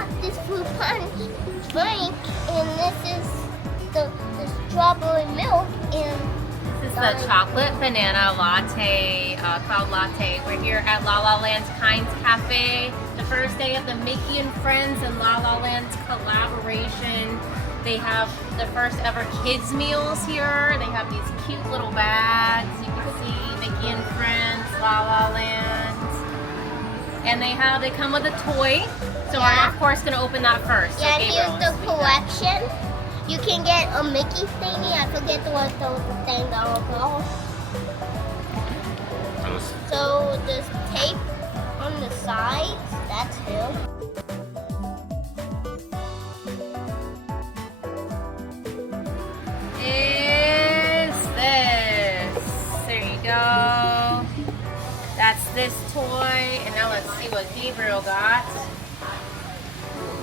got this fruit punch drink, and this is the strawberry milk, and this is the chocolate banana latte, cloud latte. We're here at lalalandkindcafe, the first day of the Mickey and Friends and Lalaland collaboration. They have the first ever kids meals here. They have these cute little bags. You can see Mickey and Friends, La La Land. And they come with a toy. So I'm of course gonna open that first. Yeah, so here's the collection. You can get a Mickey thingy. I forget what the thing that was called. So there's tape on the sides. That's new. That's this toy, and now let's see what Gabriel got.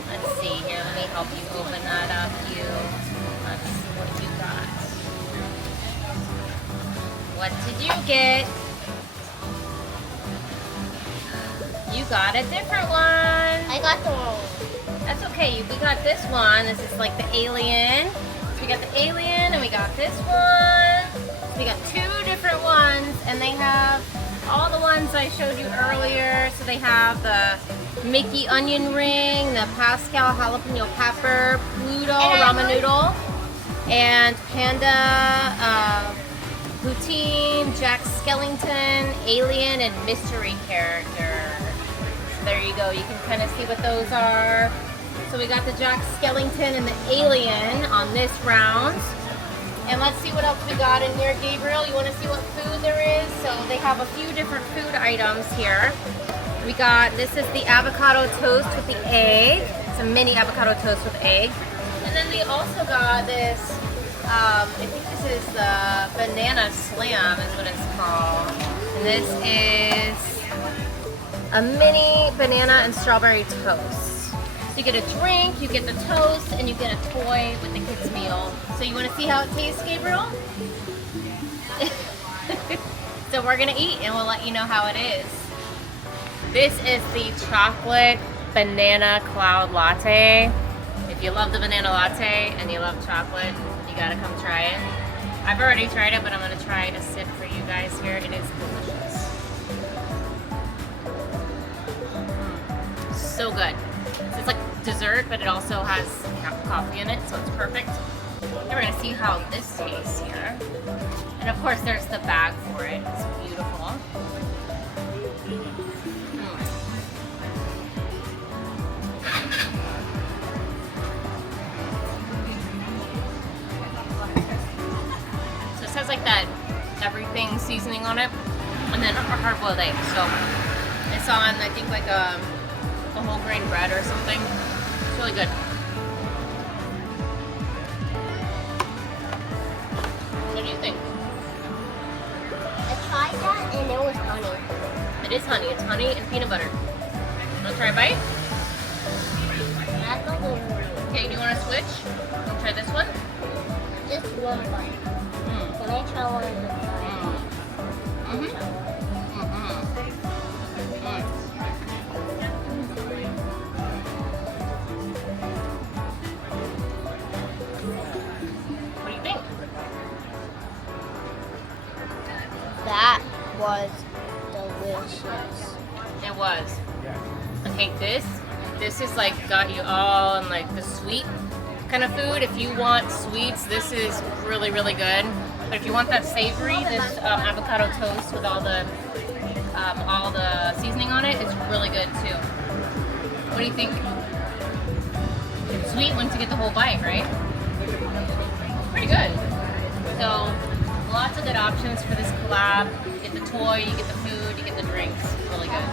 Let's see here, let me help you open that up. Let's see what you got. What did you get? You got a different one. I got the wrong one. That's okay, we got this one. This is like the alien. So we got the alien, and we got this one. So we got two different ones, and they have all the ones I showed you earlier. So they have the Mickey onion ring, the Pascal jalapeno pepper, Pluto ramen noodle, and Panda poutine, Jack Skellington, alien, and mystery character. So there you go. You can kind of see what those are. So we got the Jack Skellington and the alien on this round. And let's see what else we got in here. Gabriel, you want to see what food there is? So they have a few different food items here. We got, this is the avocado toast with the egg. It's a mini avocado toast with egg. And then they also got this, I think this is the banana slam is what it's called. And this is a mini banana and strawberry toast. You get a drink, you get the toast, and you get a toy with the kids meal. So you want to see how it tastes, Gabriel? So we're gonna eat and we'll let you know how it is. This is the chocolate banana cloud latte. If you love the banana latte and you love chocolate, you gotta come try it. I've already tried it, but I'm gonna try a sip for you guys here. It is delicious. So good. It's like dessert, but it also has coffee in it, so it's perfect. And we're gonna see how this tastes here. And of course, there's the bag for it. It's beautiful. So it says like that everything seasoning on it, and then a hard-boiled egg. So it's on, I think, like a whole grain bread or something. It's really good. What do you think? I tried that and it was honey. It is honey. It's honey and peanut butter. Want to try a bite? That's a little weird. Okay, do you want to switch? Want to try this one? Just one bite. Can I try one of the bites? That was delicious. It was. Okay, this is like got you all in like the sweet kind of food. If you want sweets, this is really, really good. But if you want that savory, this avocado toast with all the seasoning on it is really good too. What do you think? It's sweet once you get the whole bite, right? Pretty good. So lots of good options for this collab. You get the toy, you get the food, you get the drinks. Really good.